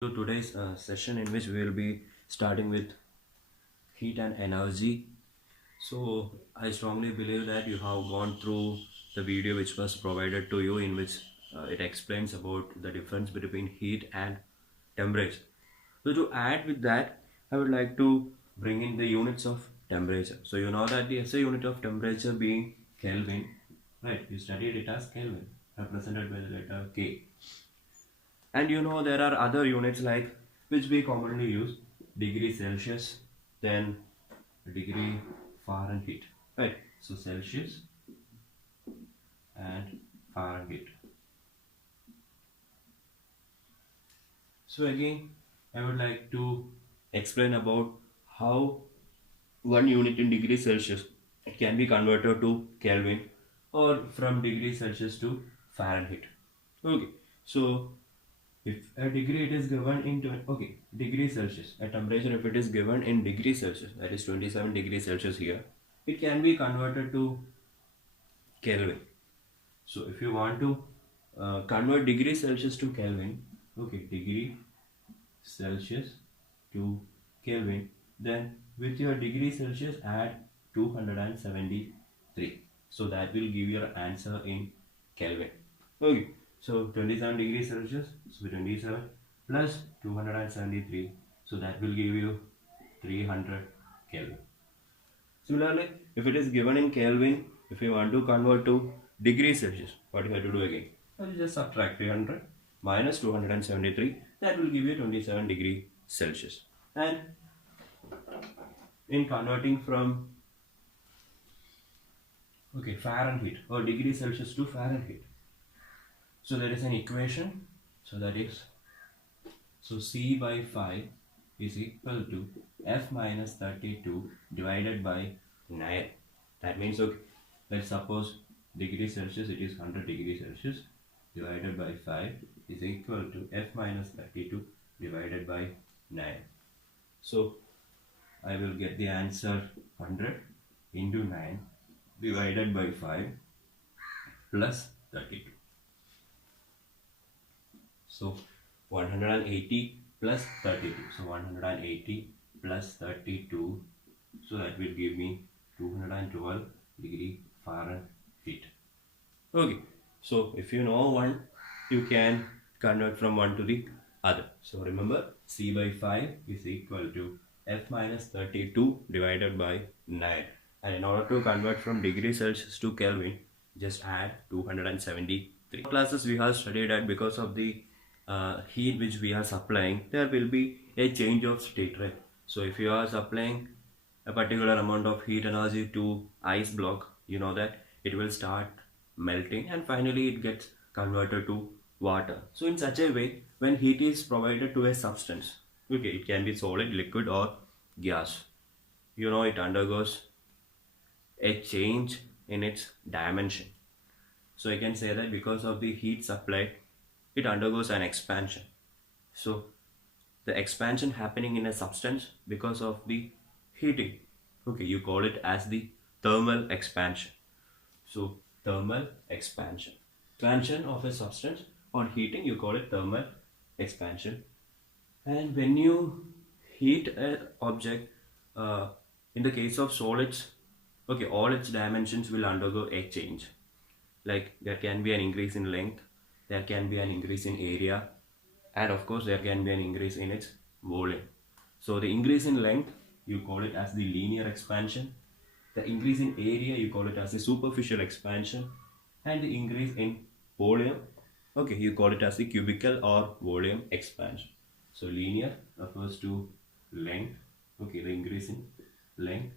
To today's session in which we will be starting with heat and energy. So I strongly believe that you have gone through the video which was provided to you in which it explains about the difference between heat and temperature. So to add with that, I would like to bring in the units of temperature. So you know that the SI unit of temperature being Kelvin, right? You studied it as Kelvin, represented by the letter K. And you know there are other units like which we commonly use degree Celsius, then degree Fahrenheit, right? So Celsius and Fahrenheit. So again, I would like to explain about how one unit in degree Celsius it can be converted to Kelvin or from degree Celsius to Fahrenheit. Okay, so if a degree it is given in degree Celsius, a temperature if it is given in degree Celsius, that is 27 degrees Celsius here, it can be converted to Kelvin. So if you want to convert degree Celsius to Kelvin, okay, degree Celsius to Kelvin, then with your degree Celsius add 273. So that will give your answer in Kelvin. Okay, so 27 degrees Celsius, so 27 plus 273, so that will give you 300 Kelvin. Similarly, if it is given in Kelvin, if you want to convert to degrees Celsius, what you have to do again? You just subtract 300 minus 273, that will give you 27 degree Celsius. And in converting from Fahrenheit or degree Celsius to Fahrenheit, so there is an equation, so that is, so C by 5 is equal to F minus 32 divided by 9. That means, okay, let's suppose degree Celsius, it is 100 degrees Celsius divided by 5 is equal to F minus 32 divided by 9. So I will get the answer 100 into 9 divided by 5 plus 32. So 180 plus 32. So 180 plus 32. So that will give me 212 degree Fahrenheit. Okay. So if you know one, you can convert from one to the other. So remember, C by 5 is equal to F minus 32 divided by 9. And in order to convert from degree Celsius to Kelvin, just add 273. Classes we have studied that because of the heat which we are supplying, there will be a change of state, right? So if you are supplying a particular amount of heat energy to ice block, you know that it will start melting and finally it gets converted to water. So in such a way, when heat is provided to a substance, okay, it can be solid, liquid or gas, you know, it undergoes a change in its dimension. So I can say that because of the heat supply, it undergoes an expansion. So the expansion happening in a substance because of the heating, okay, you call it as the thermal expansion. So thermal expansion, expansion of a substance on heating, you call it thermal expansion. And when you heat an object, in the case of solids, okay, all its dimensions will undergo a change. Like there can be an increase in length, there can be an increase in area, and of course there can be an increase in its volume. So the increase in length, you call it as the linear expansion. The increase in area, you call it as the superficial expansion. And the increase in volume, okay, you call it as the cubical or volume expansion. So linear refers to length, okay, the increase in length.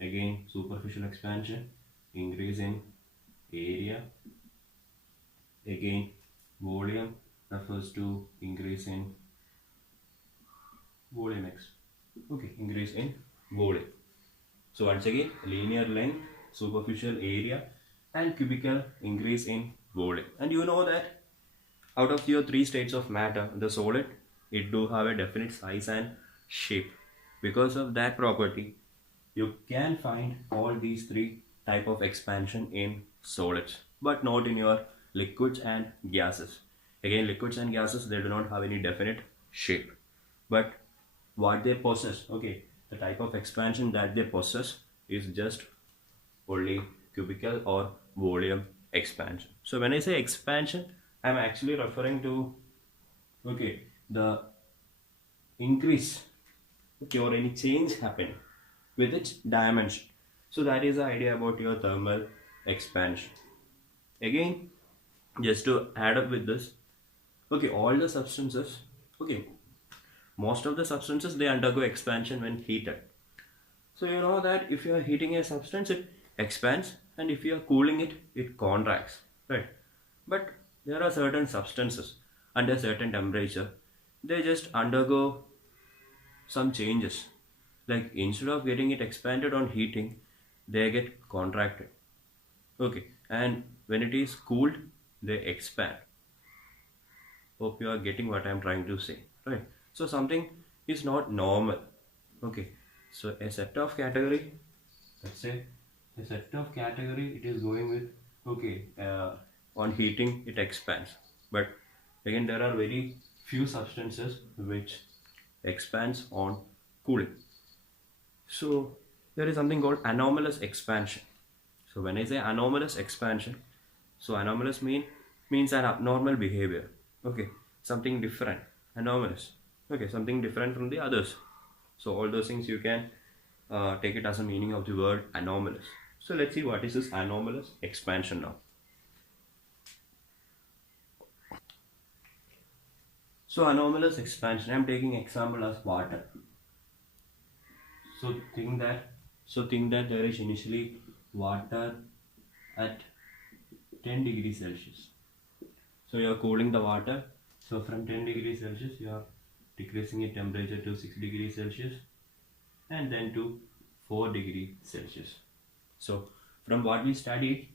Again, superficial expansion, increase in area. Again, volume refers to increase in volume increase in volume. So once again, linear length, superficial area and cubical increase in volume. And you know that out of your three states of matter, the solid, it do have a definite size and shape. Because of that property, you can find all these three type of expansion in solids, but not in your liquids and gases. Again, liquids and gases, they do not have any definite shape. But what they possess, okay, the type of expansion that they possess is just only cubical or volume expansion. So when I say expansion, I'm actually referring to, okay, the increase, okay, or any change happening with its dimension. So that is the idea about your thermal expansion. Again, just to add up with this, okay, all the substances, okay, most of the substances they undergo expansion when heated. So you know that if you are heating a substance, it expands, and if you are cooling it, it contracts, right? But there are certain substances under certain temperature, they just undergo some changes. Like instead of getting it expanded on heating, they get contracted. Okay, and when it is cooled, they expand. Hope you are getting what I'm trying to say, right? So something is not normal. Okay, so a set of category, let's say a set of category, it is going with, okay, on heating it expands, but again there are very few substances which expands on cooling. So there is something called anomalous expansion. So when I say anomalous expansion, so anomalous means an abnormal behavior. Okay, something different, anomalous. Okay, something different from the others. So all those things you can take it as a meaning of the word anomalous. So let's see what is this anomalous expansion now. So anomalous expansion, I'm taking example as water. So think that there is initially water at 10 degrees Celsius. So you are cooling the water. So from 10 degrees Celsius, you are decreasing its temperature to 6 degrees Celsius and then to 4 degrees Celsius. So from what we studied,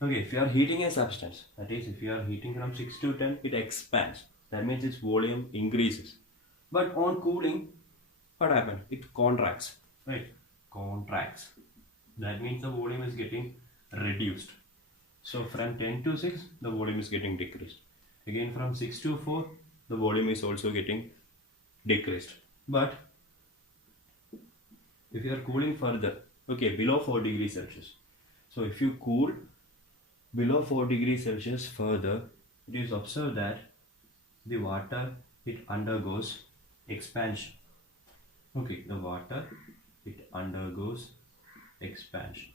okay, if you are heating a substance, that is, if you are heating from 6 to 10, it expands. That means its volume increases. But on cooling, what happens? It contracts, right? Contracts. That means the volume is getting reduced. So from 10 to 6, the volume is getting decreased. Again from 6 to 4, the volume is also getting decreased. But if you are cooling further, okay, below 4 degrees Celsius. So if you cool below 4 degrees Celsius further, it is observed that the water, it undergoes expansion. Okay, the water, it undergoes expansion.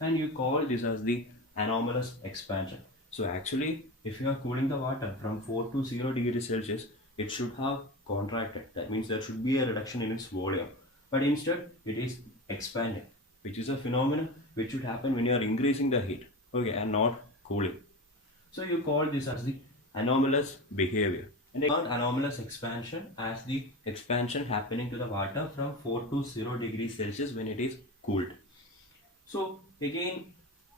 And you call this as the anomalous expansion. So actually, if you are cooling the water from 4 to 0 degrees Celsius, it should have contracted. That means there should be a reduction in its volume. But instead, it is expanding, which is a phenomenon which should happen when you are increasing the heat, okay, and not cooling. So you call this as the anomalous behavior. And they call anomalous expansion as the expansion happening to the water from 4 to 0 degrees Celsius when it is cooled. So again,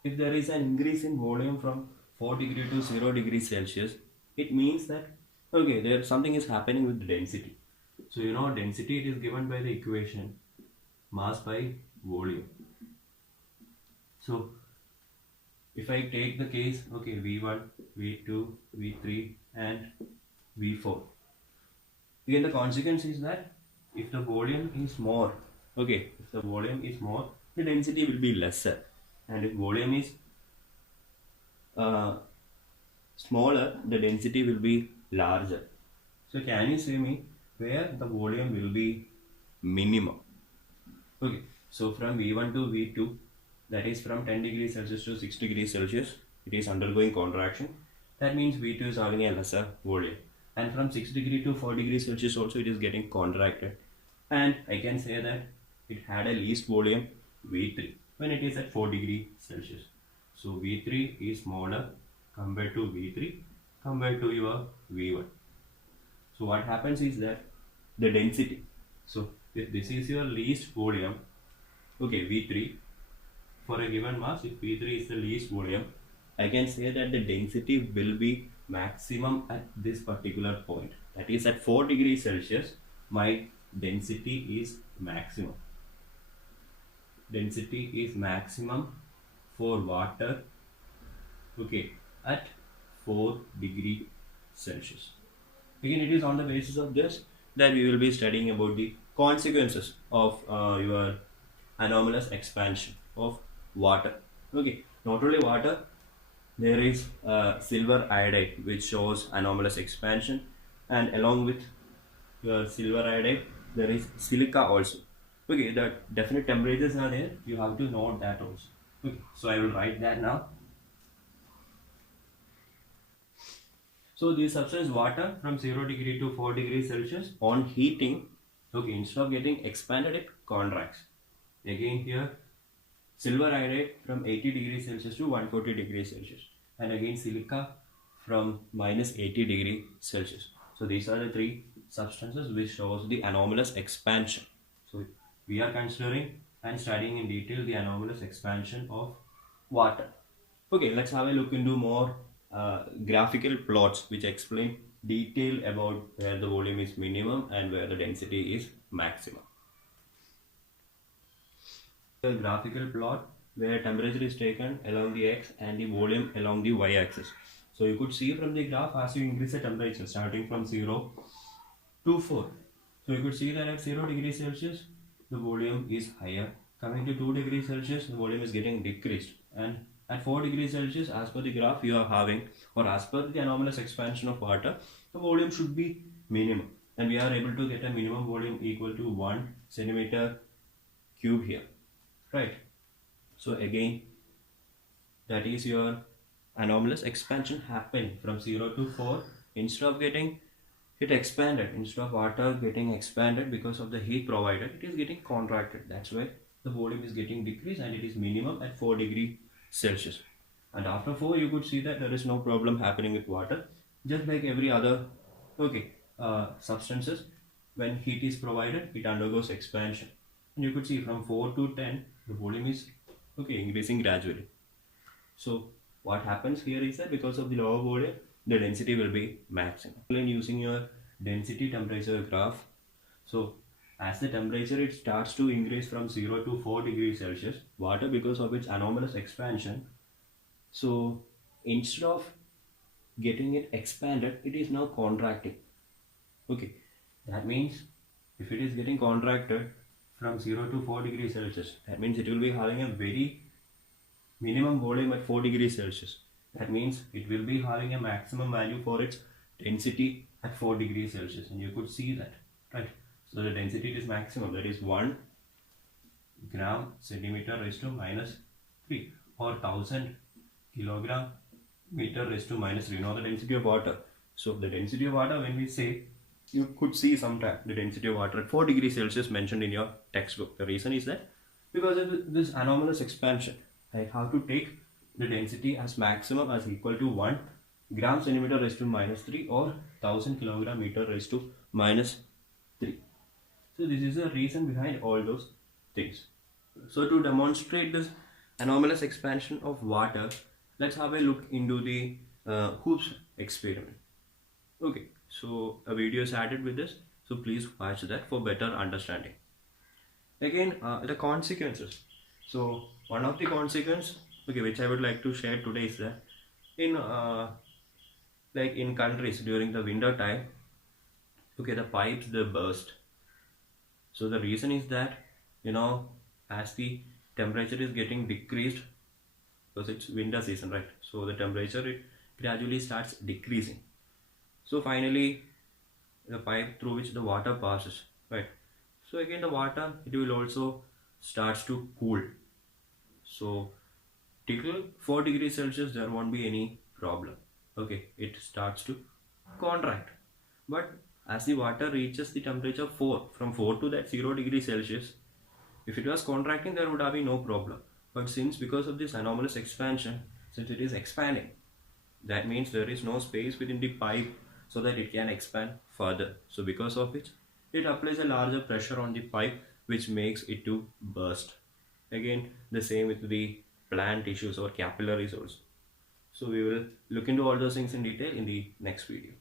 if there is an increase in volume from 4 degree to 0 degrees Celsius, it means that, okay, there something is happening with density. So you know density, it is given by the equation mass by volume. So if I take the case, okay, V1, V2, V3 and V4. Again the consequence is that if the volume is more, okay, if the volume is more, the density will be lesser, and if volume is smaller, the density will be larger. So can you see me where the volume will be minimum? Okay, so from V1 to V2, that is from 10 degrees Celsius to 6 degrees Celsius, it is undergoing contraction. That means V2 is having a lesser volume. And from 6 degree to 4 degrees Celsius also it is getting contracted. And I can say that it had a least volume V3 when it is at 4 degree Celsius. So V3 is smaller compared to V3 compared to your V1. So what happens is that the density. So if this is your least volume, okay, V3, for a given mass, if V3 is the least volume, I can say that the density will be maximum at this particular point. That is at 4 degrees Celsius, my density is maximum. Density is maximum for water, okay, at 4 degree Celsius. Again, it is on the basis of this that we will be studying about the consequences of your anomalous expansion of water. Okay, not only water, there is silver iodide which shows anomalous expansion, and along with your silver iodide there is silica also. Okay, the definite temperatures are there, you have to note that also. Okay, so I will write that now. So this substance water from 0 degree to 4 degrees Celsius on heating, okay, instead of getting expanded it contracts. Again here silver iodide from 80 degrees Celsius to 140 degrees Celsius, and again silica from minus 80 degrees Celsius. So these are the three substances which shows the anomalous expansion. So we are considering and studying in detail the anomalous expansion of water. Okay, let's have a look into more graphical plots which explain detail about where the volume is minimum and where the density is maximum. A graphical plot where temperature is taken along the x and the volume along the y axis. So you could see from the graph as you increase the temperature starting from 0 to 4. So you could see that at 0 degrees Celsius the volume is higher. Coming to 2 degrees Celsius the volume is getting decreased, and at 4 degrees Celsius as per the graph you are having, or as per the anomalous expansion of water, the volume should be minimum, and we are able to get a minimum volume equal to 1 centimeter cube here, right? So again that is your anomalous expansion happened from 0 to 4. Instead of getting it expanded, instead of water getting expanded because of the heat provided, it is getting contracted. That's why the volume is getting decreased and it is minimum at 4 degrees Celsius. And after 4 you could see that there is no problem happening with water, just like every other substances. When heat is provided it undergoes expansion, and you could see from 4 to 10 the volume is increasing gradually. So what happens here is that because of the lower volume the density will be maximum. Using your density temperature graph, so as the temperature it starts to increase from 0 to 4 degrees Celsius, water, because of its anomalous expansion, so instead of getting it expanded it is now contracting. Okay, that means if it is getting contracted from 0 to 4 degrees Celsius, that means it will be having a very minimum volume at 4 degrees Celsius. That means it will be having a maximum value for its density at 4 degrees Celsius, and you could see that, right? So the density is maximum, that is 1 gram centimeter raised to minus 3, or 1000 kilogram meter raised to minus 3. Now the density of water. So the density of water, when we say, you could see sometime the density of water at 4 degrees Celsius mentioned in your textbook. The reason is that because of this anomalous expansion, I have to take the density as maximum as equal to 1 gram centimeter raised to minus 3, or 1000 kilogram meter raised to minus 3. So this is the reason behind all those things. So to demonstrate this anomalous expansion of water, let's have a look into the Hoops experiment. Okay, so a video is added with this, so please watch that for better understanding. Again, the consequences. So one of the consequences, which I would like to share today is that in countries during the winter time, the pipes they burst. So the reason is that as the temperature is getting decreased, because it's winter season, right? So the temperature it gradually starts decreasing. So finally the pipe through which the water passes, right? So again the water, it will also starts to cool. So till 4 degrees Celsius there won't be any problem. It starts to contract. But as the water reaches the temperature 4, from 4 to that 0 degrees Celsius, if it was contracting there would have been no problem. But since because of this anomalous expansion, since it is expanding, that means there is no space within the pipe so that it can expand further. So because of which it applies a larger pressure on the pipe, which makes it to burst. Again the same with the plant tissues or capillaries also. So we will look into all those things in detail in the next video.